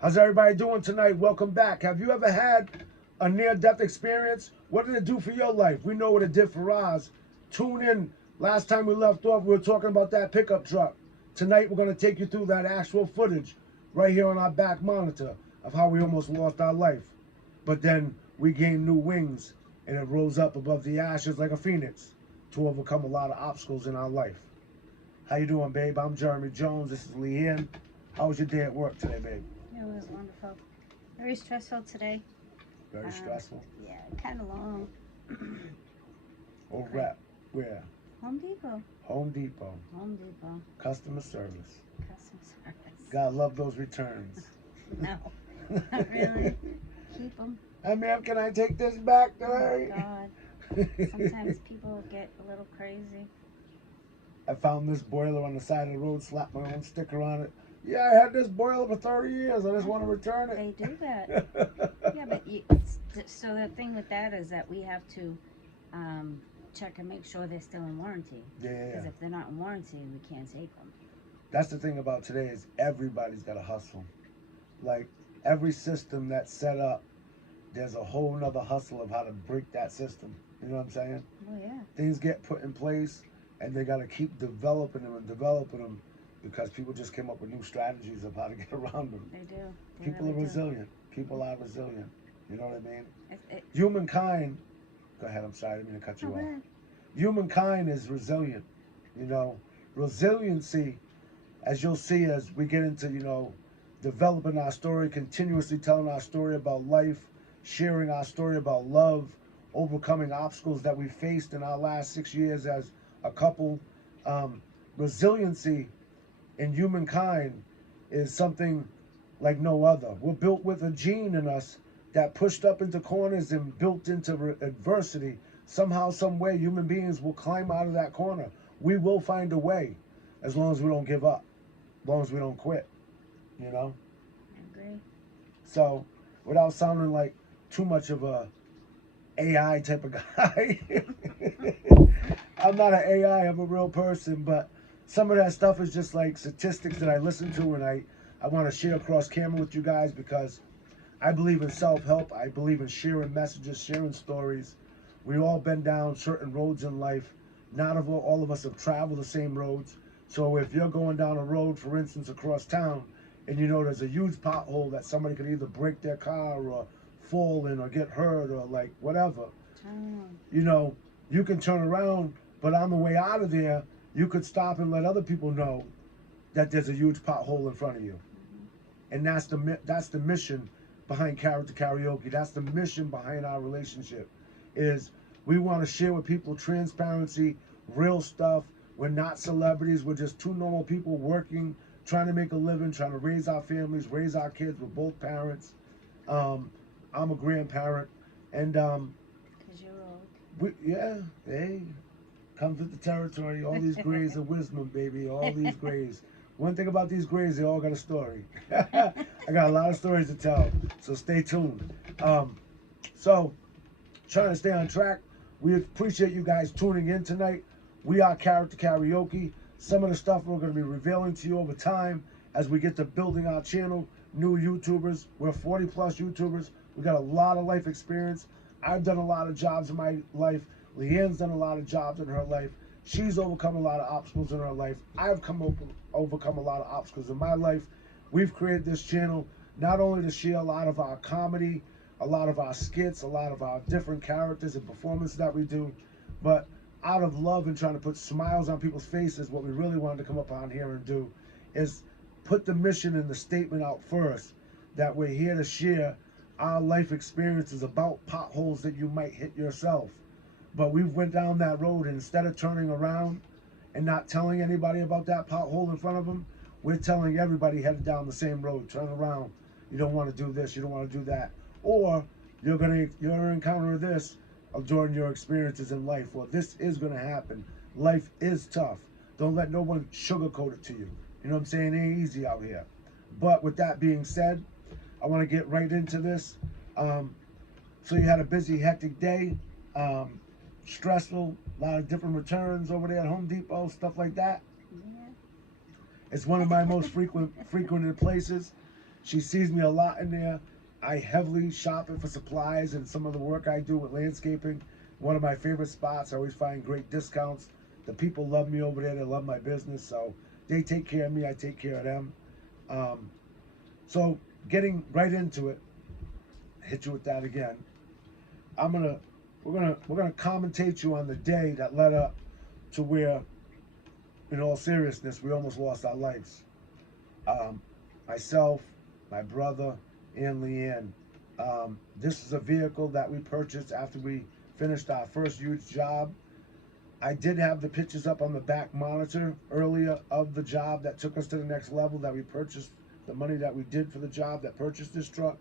How's everybody doing tonight? Welcome back. Have you ever had a near-death experience? What did it do for your life? We know what it did for ours. Tune in. Last time we left off, we were talking about that pickup truck. Tonight, we're going to take you through that actual footage right here on our back monitor of how we almost lost our life. But then we gained new wings, and it rose up above the ashes like a phoenix to overcome a lot of obstacles in our life. How you doing, babe? I'm Jeremy Jones. This is Leanne. How was your day at work today, babe? It was wonderful. Very stressful today. Very stressful. Yeah, kind of long. Over at where? Home Depot. Home Depot. Home Depot. Customer service. Customer service. Gotta love those returns. No, not really. Keep them. Hey, ma'am, can I take this back Oh today? God. Sometimes people get a little crazy. I found this boiler on the side of the road, slapped my own sticker on it. Yeah, I had this boiler for 30 years. I just want to return it. They do that. Yeah, but so the thing with that is that we have to check and make sure they're still in warranty. Yeah. Because if they're not in warranty, we can't take them. That's the thing about today is everybody's got to hustle. Like every system that's set up, there's a whole nother hustle of how to break that system. You know what I'm saying? Oh yeah. Things get put in place, and they got to keep developing them because people just came up with new strategies of how to get around them. They do. They People really are do. resilient. People are resilient. You know what I mean? It, Humankind, go ahead, I'm sorry, I didn't mean to cut you off. Humankind is resilient. You know, resiliency, as you'll see as we get into, developing our story, continuously telling our story about life, sharing our story about love, overcoming obstacles that we faced in our last 6 years as a couple. Resiliency in humankind is something like no other. We're built with a gene in us that pushed up into corners and built into adversity. Somehow, some way, human beings will climb out of that corner. We will find a way, as long as we don't give up, as long as we don't quit. You know. I agree. So, without sounding like too much of a AI type of guy, I'm not an AI. I'm a real person, but some of that stuff is just like statistics that I listen to, and I want to share across camera with you guys because I believe in self-help. I believe in sharing messages, sharing stories. We all been down certain roads in life. Not all of us have traveled the same roads. So if you're going down a road, for instance, across town, and you know there's a huge pothole that somebody could either break their car or fall in or get hurt or like whatever, you can turn around, but on the way out of there, you could stop and let other people know that there's a huge pothole in front of you. And that's the mission behind Character Karaoke. That's the mission behind our relationship. Is we want to share with people transparency, real stuff. We're not celebrities. We're just two normal people working, trying to make a living, trying to raise our families, raise our kids. We're both parents. I'm a grandparent, and Because you're old. hey, comes with the territory. All these grays of wisdom, baby. All these grays. One thing about these grays, they all got a story. I got a lot of stories to tell, so stay tuned. So, trying to stay on track. We appreciate you guys tuning in tonight. We are Character Karaoke. Some of the stuff we're going to be revealing to you over time as we get to building our channel. New YouTubers. We're 40 plus YouTubers. We got a lot of life experience. I've done a lot of jobs in my life. Leanne's done a lot of jobs in her life. She's overcome a lot of obstacles in her life. I've overcome a lot of obstacles in my life. We've created this channel not only to share a lot of our comedy, a lot of our skits, a lot of our different characters and performances that we do, but out of love and trying to put smiles on people's faces, what we really wanted to come up on here and do is put the mission and the statement out first that we're here to share our life experiences about potholes that you might hit yourself. But we went down that road, and instead of turning around and not telling anybody about that pothole in front of them, we're telling everybody headed down the same road, turn around. You don't want to do this, you don't want to do that. Or you're gonna encounter this during your experiences in life. Well, this is gonna happen. Life is tough. Don't let no one sugarcoat it to you. You know what I'm saying? It ain't easy out here. But with that being said, I want to get right into this. So you had a busy, hectic day, stressful, a lot of different returns over there at Home Depot, stuff like that. Yeah. It's one of my most frequented places. She sees me a lot in there. I heavily shop it for supplies and some of the work I do with landscaping. One of my favorite spots. I always find great discounts. The people love me over there. They love my business. So they take care of me. I take care of them. Um, so getting right into it, hit you with that again. We're gonna commentate you on the day that led up to where, in all seriousness, we almost lost our lives. Um, Myself, my brother, and Leanne. This is a vehicle that we purchased after we finished our first huge job. I did have the pictures up on the back monitor earlier of the job that took us to the next level, that we purchased, the money that we did for the job that purchased this truck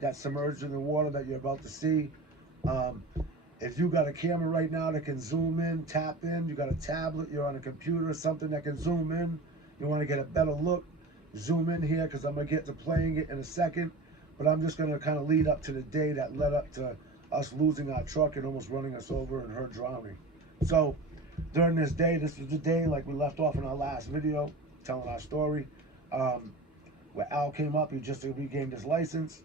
that submerged in the water that you're about to see. Um, if you got a camera right now that can zoom in, tap in, you got a tablet, you're on a computer or something that can zoom in, you want to get a better look, zoom in here, because I'm going to get to playing it in a second. But I'm just going to kind of lead up to the day that led up to us losing our truck and almost running us over and her drowning. So during this day, this was the day, like we left off in our last video, telling our story, where Al came up. He just regained his license.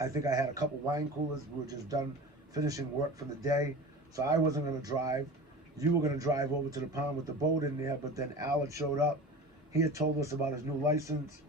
I think I had a couple wine coolers. We were just done finishing work for the day. So I wasn't going to drive. You were going to drive over to the pond with the boat in there, but then Al had showed up. He had told us about his new license.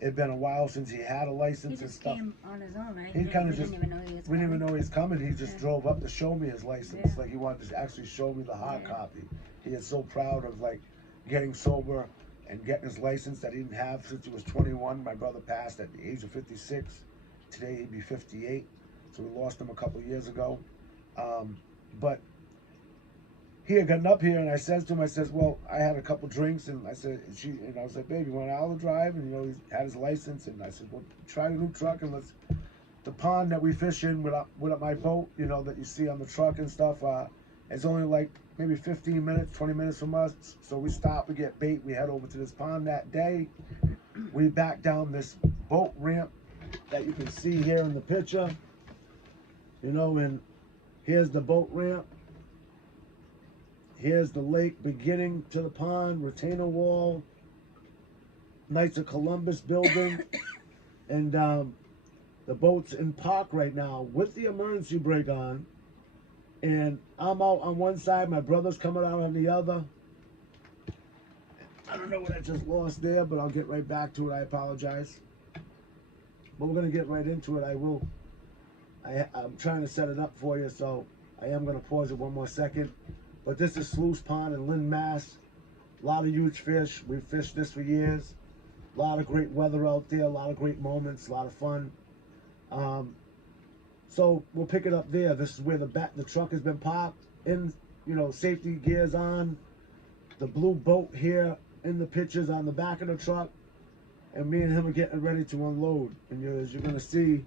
It had been a while since he had a license and stuff. He just came on his own, right? He kind of just, we didn't even know he was we didn't even coming. know he was coming. He just drove up to show me his license. Yeah. Like he wanted to actually show me the hard copy. He is so proud of like getting sober and getting his license that he didn't have since he was 21. My brother passed at the age of 56. Today he'd be 58. So we lost him a couple years ago. But he had gotten up here and I says to him, I says, well, I had a couple drinks and I said, I was like, babe, you want Al to drive? And he had his license and I said, well, try the new truck and let's, the pond that we fish in with my boat, that you see on the truck and stuff, is only like maybe 15 minutes, 20 minutes from us. So we stop, we get bait, we head over to this pond that day. We back down this boat ramp that you can see here in the picture, and here's the boat ramp. Here's the lake beginning to the pond, retainer wall, Knights of Columbus building, and the boat's in park right now with the emergency brake on, and I'm out on one side, my brother's coming out on the other. I don't know what I just lost there, but I'll get right back to it. I apologize. But we're going to get right into it. I'm trying to set it up for you, so I am going to pause it one more second. But this is Sluice Pond in Lynn, Mass. A lot of huge fish. We've fished this for years. A lot of great weather out there. A lot of great moments. A lot of fun. So we'll pick it up there. This is where the truck has been parked. In, safety gears on. The blue boat here in the pictures on the back of the truck. And me and him are getting ready to unload. And as you're going to see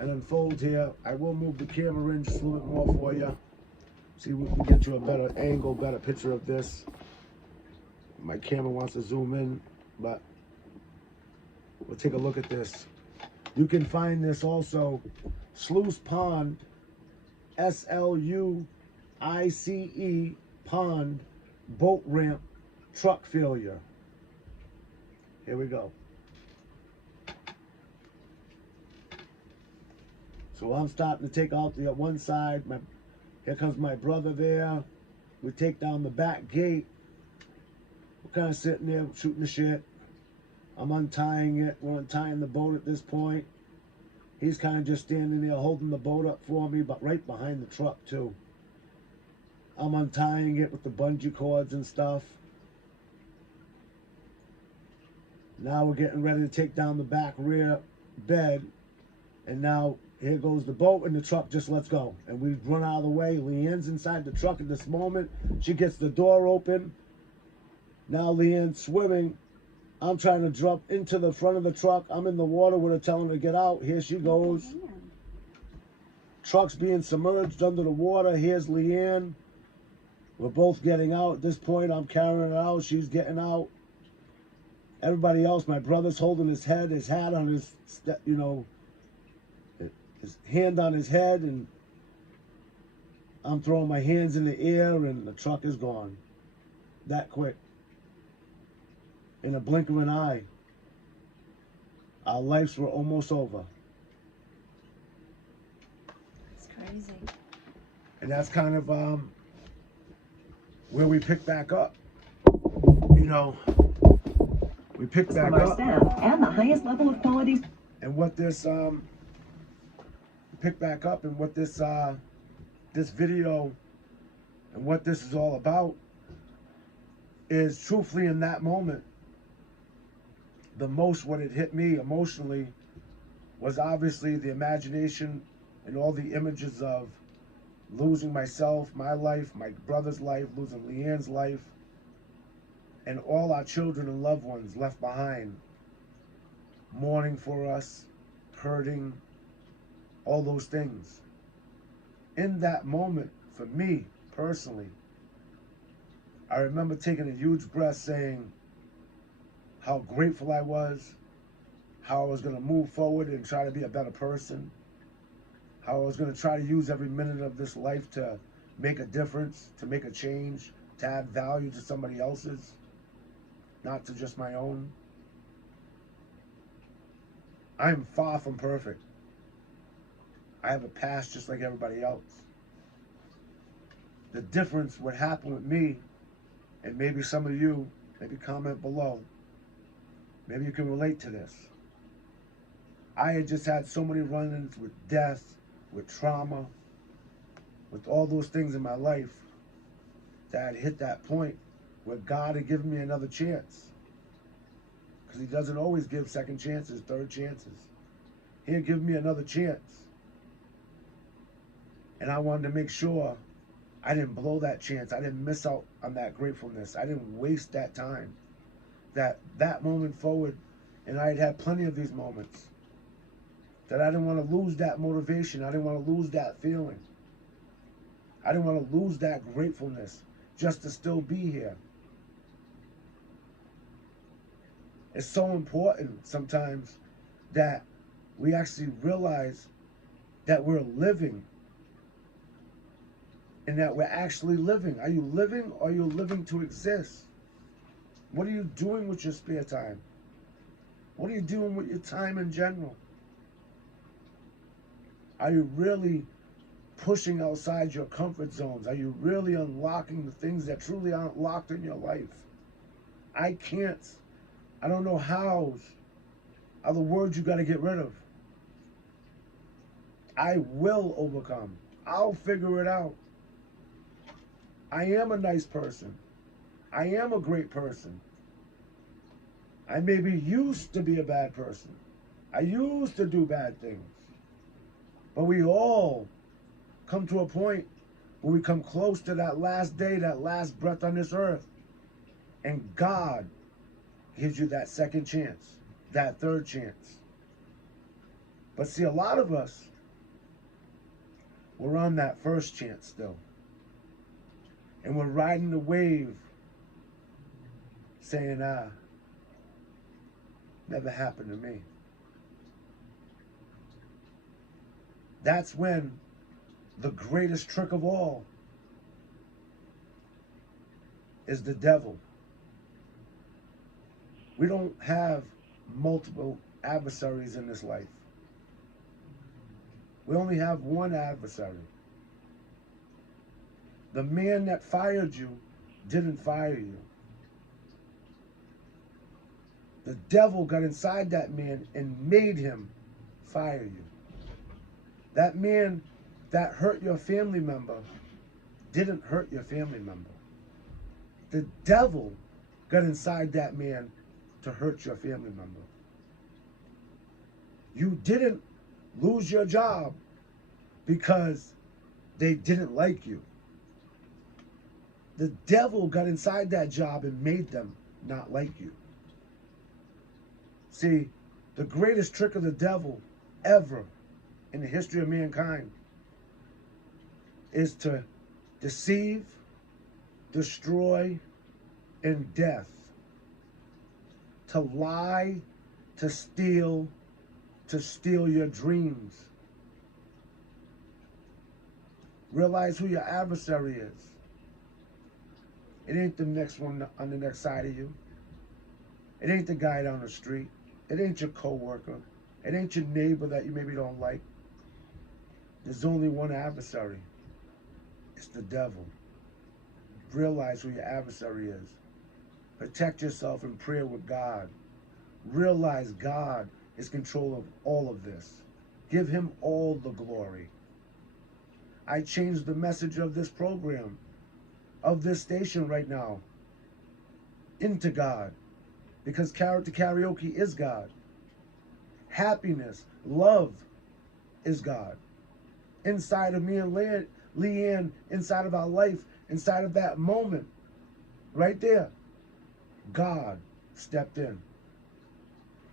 and unfold here, I will move the camera in just a little bit more for you. See if we can get you a better angle, better picture of this. My camera wants to zoom in, but we'll take a look at this. You can find this also, Sluice Pond, SLUICE Pond, boat ramp, truck failure. Here we go. So I'm starting to take out the one side. Here comes my brother there. We take down the back gate. We're kind of sitting there shooting the shit. I'm untying it. We're untying the boat at this point. He's kind of just standing there holding the boat up for me, but right behind the truck too. I'm untying it with the bungee cords and stuff. Now we're getting ready to take down the back rear bed. And now here goes the boat and the truck just lets go. And we run out of the way. Leanne's inside the truck at this moment. She gets the door open. Now Leanne's swimming. I'm trying to jump into the front of the truck. I'm in the water with her telling her to get out. Here she goes. Truck's being submerged under the water. Here's Leanne. We're both getting out. At this point, I'm carrying her out. She's getting out. Everybody else, my brother's holding his head, his hat on his, his hand on his head, and I'm throwing my hands in the air, and the truck is gone. That quick. In a blink of an eye. our lives were almost over. It's crazy. And that's kind of where we pick back up. You know, we pick back from our up. staff and the highest level of quality. And what this pick back up and what this this video and what this is all about is truthfully in that moment, the most what it hit me emotionally was obviously the imagination and all the images of losing myself, my life, my brother's life, losing Leanne's life, and all our children and loved ones left behind, mourning for us, hurting, all those things. In that moment, for me personally, I remember taking a huge breath saying how grateful I was, how I was going to move forward and try to be a better person, how I was going to try to use every minute of this life to make a difference, to make a change, to add value to somebody else's, not to just my own. I am far from perfect. I have a past just like everybody else. The difference, what happened with me, and maybe some of you, maybe comment below, maybe you can relate to this. I had just had so many run-ins with death, with trauma, with all those things in my life that I had hit that point where God had given me another chance. Because he doesn't always give second chances, third chances. He had given me another chance. And I wanted to make sure I didn't blow that chance. I didn't miss out on that gratefulness. I didn't waste that time. That moment forward, and I had had plenty of these moments, that I didn't want to lose that motivation. I didn't want to lose that feeling. I didn't want to lose that gratefulness just to still be here. It's so important sometimes that we actually realize that we're living and that we're actually living. Are you living or are you living to exist? What are you doing with your spare time? What are you doing with your time in general? Are you really pushing outside your comfort zones? Are you really unlocking the things that truly aren't locked in your life? I don't know hows are the words you got to get rid of. I will overcome. I'll figure it out. I am a nice person. I am a great person. I maybe used to be a bad person. I used to do bad things. But we all come to a point when we come close to that last day, that last breath on this earth. And God gives you that second chance, that third chance. But see, a lot of us, we're on that first chance still. And we're riding the wave saying, never happened to me. That's when the greatest trick of all is the devil. We don't have multiple adversaries in this life. We only have one adversary. The man that fired you didn't fire you. The devil got inside that man and made him fire you. That man that hurt your family member didn't hurt your family member. The devil got inside that man to hurt your family member. You didn't lose your job because they didn't like you. The devil got inside that job and made them not like you. See, the greatest trick of the devil ever in the history of mankind is to deceive, destroy, and death. To lie, to steal your dreams. Realize who your adversary is. It ain't the next one on the next side of you. It ain't the guy down the street. It ain't your coworker. It ain't your neighbor that you maybe don't like. There's only one adversary. It's the devil. Realize who your adversary is. Protect yourself in prayer with God. Realize God is control of all of this. Give him all the glory. I changed the message of this program, of this station right now, into God. Because Character Karaoke is God. Happiness, love is God. Inside of me and Leanne, inside of our life, inside of that moment, right there, God stepped in.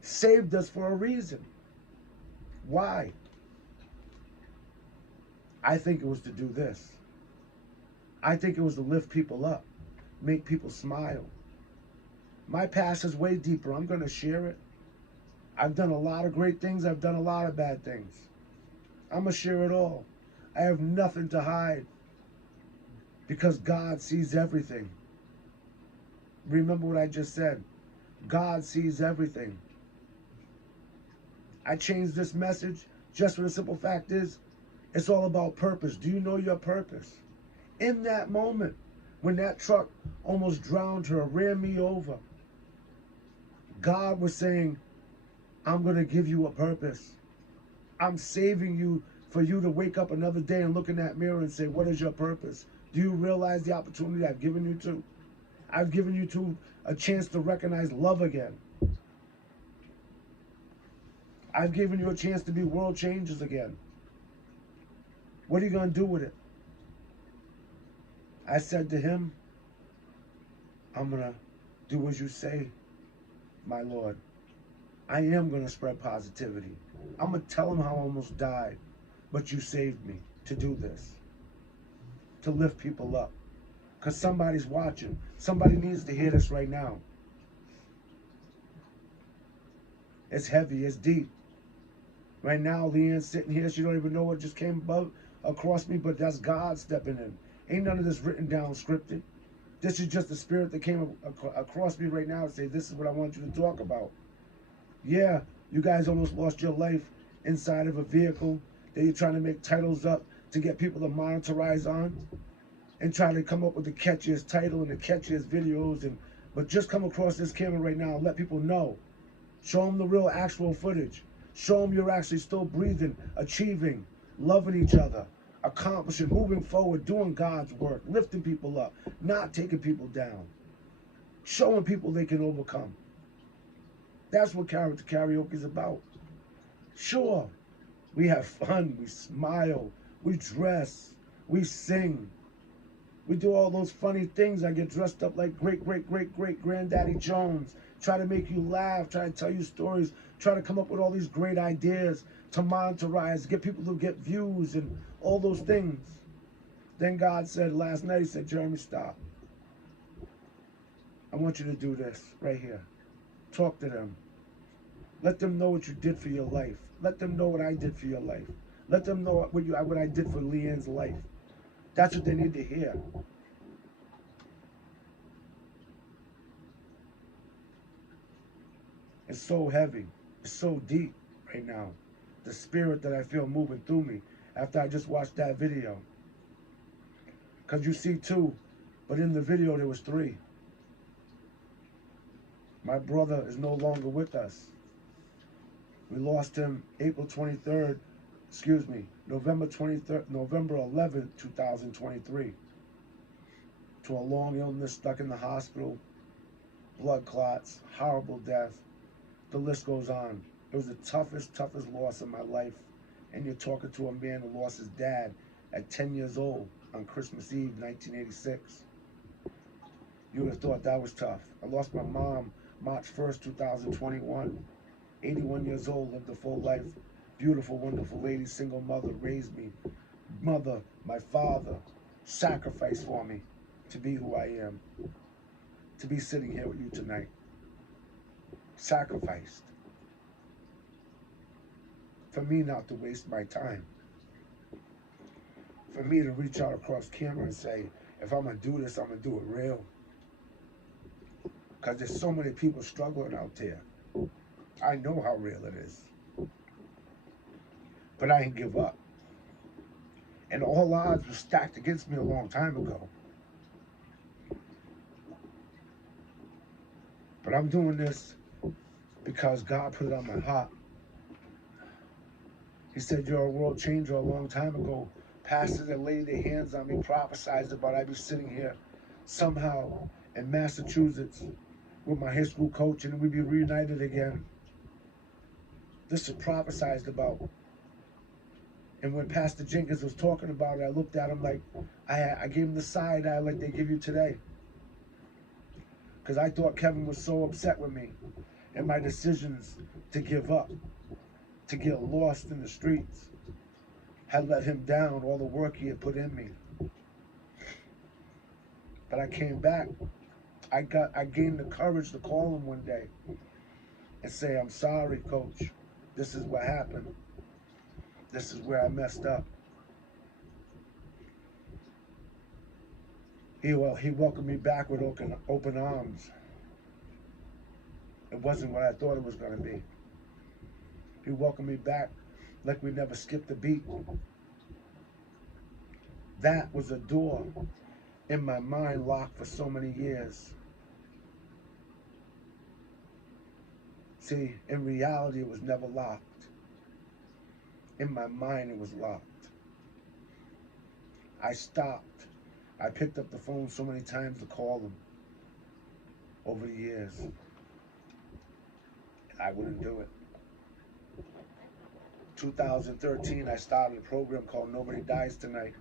Saved us for a reason. Why? I think it was to do this. I think it was to lift people up, make people smile. My past is way deeper. I'm going to share it. I've done a lot of great things. I've done a lot of bad things. I'm going to share it all. I have nothing to hide because God sees everything. Remember what I just said. God sees everything. I changed this message just for the simple fact is, it's all about purpose. Do you know your purpose? In that moment, when that truck almost drowned her, ran me over, God was saying, I'm going to give you a purpose. I'm saving you for you to wake up another day and look in that mirror and say, what is your purpose? Do you realize the opportunity I've given you to? I've given you to a chance to recognize love again. I've given you a chance to be world changers again. What are you going to do with it? I said to him, I'm going to do as you say, my Lord. I am going to spread positivity. I'm going to tell him how I almost died, but you saved me to do this, to lift people up. Because somebody's watching. Somebody needs to hear this right now. It's heavy, it's deep. Right now, Leanne's sitting here. She don't even know what just came across me, but that's God stepping in. Ain't none of this written down, scripted. This is just the spirit that came across me right now and say, this is what I want you to talk about. Yeah, you guys almost lost your life inside of a vehicle that you're trying to make titles up to get people to monetize on and try to come up with the catchiest title and the catchiest videos. But just come across this camera right now and let people know. Show them the real actual footage. Show them you're actually still breathing, achieving, loving each other, accomplishing, moving forward, doing God's work, lifting people up, not taking people down, showing people they can overcome. That's what Character Karaoke is about. Sure, we have fun, we smile, we dress, we sing, we do all those funny things. I get dressed up like great Granddaddy Jones, try to make you laugh, try to tell you stories, try to come up with all these great ideas to monetize, get people to get views and all those things. Then God said last night, he said, Jeremy, stop. I want you to do this right here. Talk to them. Let them know what you did for your life. Let them know what I did for your life. Let them know what I did for Leanne's life. That's what they need to hear. It's so heavy. It's so deep right now. The spirit that I feel moving through me after I just watched that video. Because you see two, but in the video there was three. My brother is no longer with us. We lost him November 11th, 2023. To a long illness, stuck in the hospital, blood clots, horrible death. The list goes on. It was the toughest loss of my life. And you're talking to a man who lost his dad at 10 years old on Christmas Eve, 1986. You would have thought that was tough. I lost my mom March 1st, 2021. 81 years old, lived a full life. Beautiful, wonderful lady, single mother, raised me. Mother, my father, sacrificed for me to be who I am. To be sitting here with you tonight. Sacrificed. For me not to waste my time. For me to reach out across camera and say, if I'm going to do this, I'm going to do it real. Because there's so many people struggling out there. I know how real it is. But I didn't give up. And all odds were stacked against me a long time ago. But I'm doing this because God put it on my heart. He said, you're a world changer a long time ago. Pastors that laid their hands on me prophesied about I'd be sitting here somehow in Massachusetts with my high school coach and we'd be reunited again. This is prophesied about. And when Pastor Jenkins was talking about it, I looked at him like, I gave him the side eye like they give you today. Because I thought Kevin was so upset with me and my decisions to give up, to get lost in the streets, had let him down, all the work he had put in me. But I came back. I gained the courage to call him one day and say, I'm sorry, coach. This is what happened. This is where I messed up. He welcomed me back with open arms. It wasn't what I thought it was going to be. He welcomed me back like we never skipped a beat. That was a door in my mind locked for so many years. See, in reality, it was never locked. In my mind, it was locked. I stopped. I picked up the phone so many times to call him over the years. I wouldn't do it. 2013, I started a program called Nobody Dies Tonight.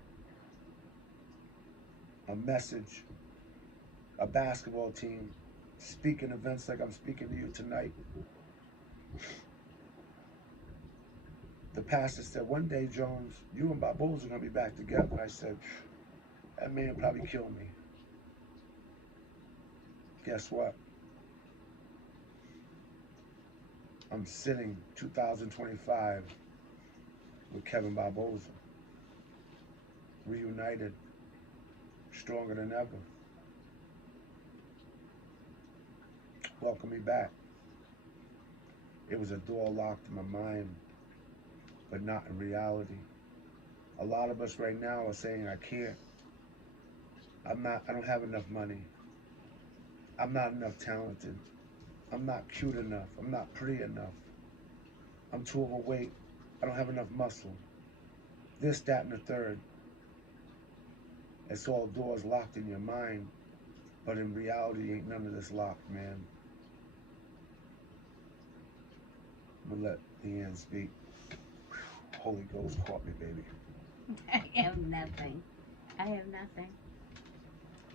A message, a basketball team, speaking events like I'm speaking to you tonight. The pastor said, one day, Jones, you and Barboza are going to be back together. I said, that man will probably kill me. Guess what? I'm sitting 2025 with Kevin Barboza, reunited, stronger than ever. Welcome me back. It was a door locked in my mind, but not in reality. A lot of us right now are saying, I can't. I don't have enough money. I'm not enough talented. I'm not cute enough. I'm not pretty enough. I'm too overweight. I don't have enough muscle. This, that, and the third. It's all doors locked in your mind, but in reality, ain't none of this locked, man. I'm gonna let Leanne speak. Holy Ghost caught me, baby. I have nothing. I have nothing.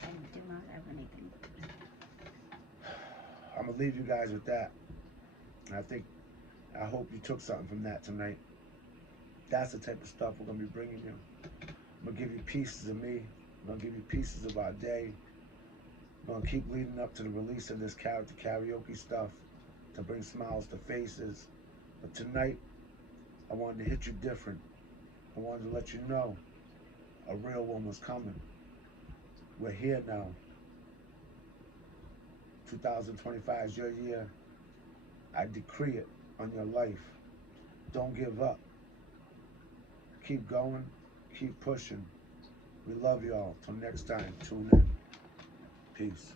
I do not have anything. I'm gonna leave you guys with that. I hope you took something from that tonight. That's the type of stuff we're gonna be bringing you. I'm gonna give you pieces of me. I'm gonna give you pieces of our day. I'm gonna keep leading up to the release of this Character Karaoke stuff to bring smiles to faces. But tonight, I wanted to hit you different. I wanted to let you know a real one was coming. We're here now. 2025 is your year. I decree it on your life. Don't give up. Keep going. Keep pushing. We love y'all. Till next time, tune in. Peace.